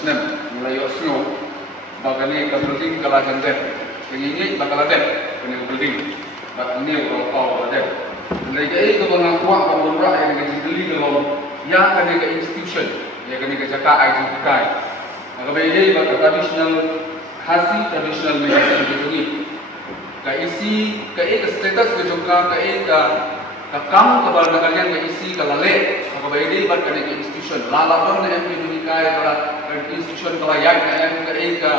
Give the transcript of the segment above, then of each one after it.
Islam mulai snow bagani ka building kala jande ini bakal ada kena building bak ini kalau kau ada lagi itu bang kuat bang berak yang dengan beli kalau yang kena ke institution yang kena ke jaka identikai maka begini bak traditional hasil traditional medicine begini ka isi ka status ke jongka ka kamu kabar kalian ke isi kalale maka begini bak kena ke institution lalabang na yang identikai kalau institution kalau yang ka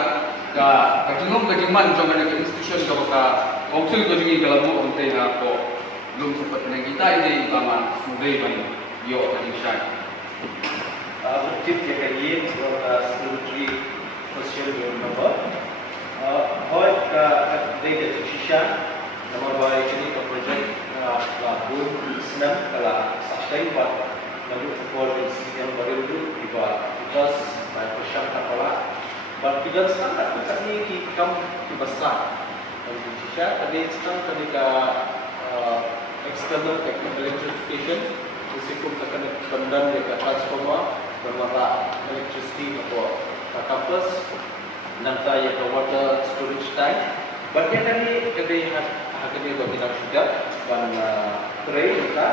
kajinong kajiman jong ka institution ka council ko jingi kala mo onte na ko lum sempat na kita ini tama sunday man yo ka insya objective ke kalian security social number hoy ka data shisha nomor baik ini ka project labun Islam kala sustain but lalu support yang baru itu dibuat because by pressure kepala but kita sekarang kita ni kita besar dari Indonesia tadi sekarang ketika external technical electrification meskipun akan pendan dia transformer berwarna electricity atau campus nanti ya ke water storage tank but dia tadi kedai haknya bagi kita juga dan tray kita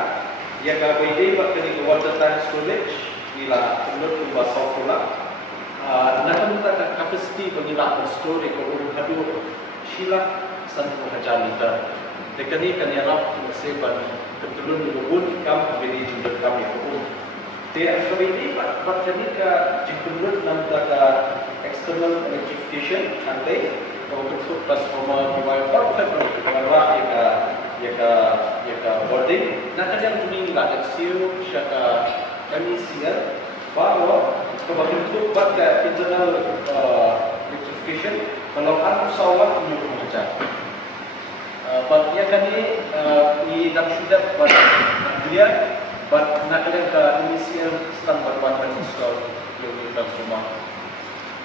ya ke bagi ke water tank storage ila menurut bahasa pula nak minta kapasiti pengilat berstore ke urut hadu sila 1,000 liter. Tekani kan yarap seban ketulun lubun kam beri jumlah kami hukum. Te akhirini pak jadi ke jumlah nam taka external electrification nanti untuk transformer diwai par pengarah ya ka boarding. Nak yang tuning la siu syaka emisian bahwa kebentuk pada internal electrification kalau kan pesawat menyuruh macam but ia kan ni dalam sudah buat dia but nak kena ke initial standard buat install yang transformer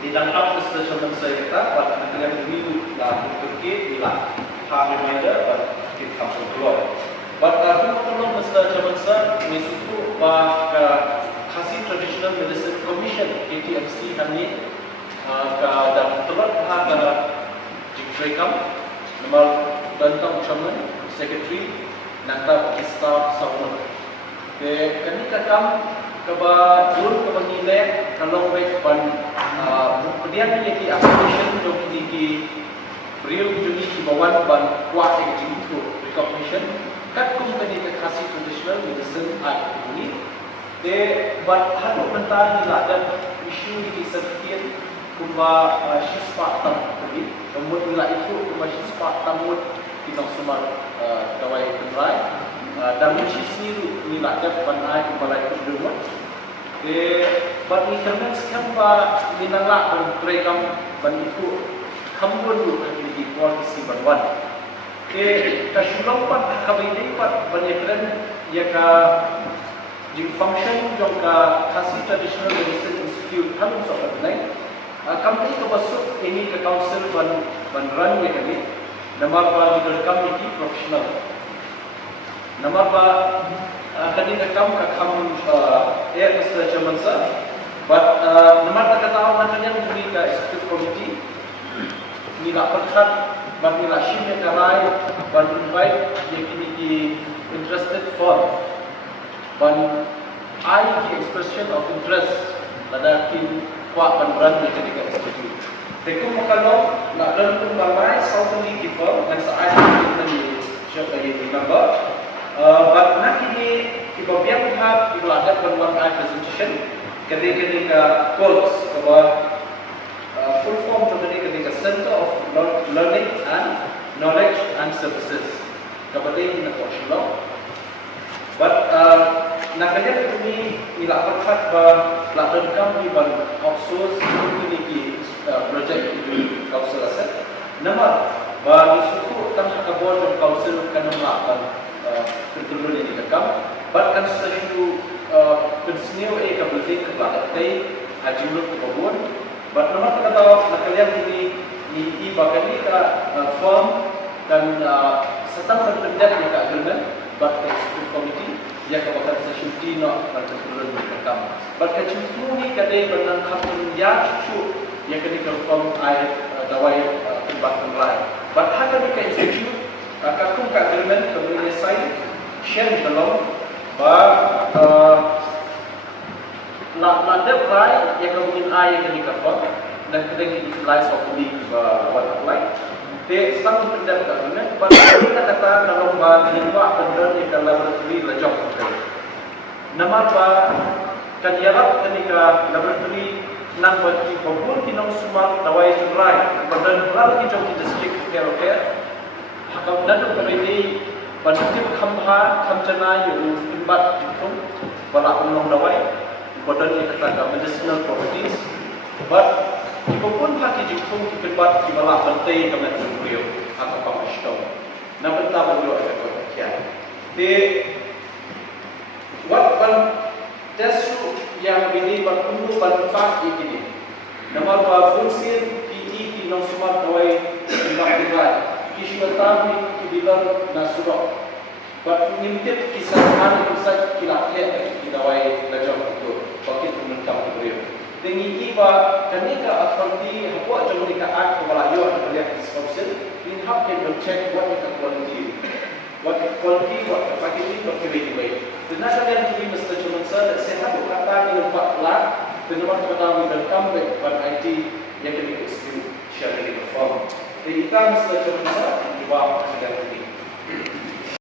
di dalam app station saya kata buat nak kena dulu lah untuk ke bila reminder buat kita cancel keluar but kalau mesti zaman saya mesuku bah Khasi Traditional Medicine Commission KTMC kami ke dalam tempat ke Jikrekam nomor Bantang Chairman Secretary Nata Staff Sauna. Kami kakam keba dulu keba nilai kalau baik ban kemudian ini application untuk ini beliau juga di bawah ban kuat itu recognition kat company ke Khasi Traditional Medicine Act ini. But hadu mentah nila dan isu di sertifikat kumba sispa tam tadi kemudian nila itu kumba sispa tamut kita semua kawai penrai dan sisi nila dan panai kumba itu dulu but ni kerana sekarang ninala dan rekam ban itu hambun dulu di polisi banwan kasulang pat kabini pat banyak ya ka di function yang Khasi Traditional Medicine Institute kami sobat lain kami kebasuk ini ke council ban ya kami nama legal committee professional nama kami mesti chairman sir but nama tak tahu namanya ini ke executive committee ni nak perkat ban ni lah shim yang karai ban invite yang ini interested for ban I expression of interest ladakin kuat peran menjadi institusi. Tekum kalau nak dalam pembagai Southern Giver dan saya kita ni siapa lagi remember. But nak ini ibabiak hak ibladat peruan presentation ketika course bahwa full form ketika Center of Learning and Knowledge and Services. Kepada ini nak workshop. But nak kaya kami ilak perkat pelakon kami outsource ini project itu council aset. Nama suku tang kabor dan council kan nama tertulur ini dekam. But kan sesuatu pensiun kabel ke belakang tei ajulur ke kabur. But nama kita tahu nak kaya ini bagai ka firm dan setang terpendat di agreement but executive committee ya kawasan sesuti no dan turun berkam. Berkat cucu ni kadai berenang kapten ya cucu yang kini kelkom air dawai tempat lain. Berhak kami ke institut kakakku kat Jerman kemudian saya share belum nak depai yang kemudian air kini kapal dan kedai utilize opini water line. They selalu pendat kat Jerman. Berhak kita kata kalau menimba benda yang dalam laboratory lejok. Nama apa kan ialah ketika laboratory nang bagi pembun tinong sumat dawai cerai badan lalu kita di district care hakam dan komiti banding khamha khamjana yu timbat itu bala unong dawai badan yang kata medicinal properties but pembun haki jikum timbat di bala bantai kemen beliau atau pamashto na benta beliau ada kian de what tesu yang ini bertemu bertempat ini. Nama fungsi PE di nomor dua timbang kisah tahu di dalam nasurok. Bernimpit kisah mana kisah kilaknya di dawai lajang itu. Bagi pemerintah beliau. Dengan iba kenika authority apa jauh mereka act kepala yo melihat disruption. In how can you check what is the quality? What packaging, what quality. Tenaga yang tinggi Mr. Chairman Sir, saya harap kata ini nampak lah dengan pertama dan comeback pada IT yang kami eksperimen share ini perform. Jadi kita Mr. Chairman Sir, jawab segala ini.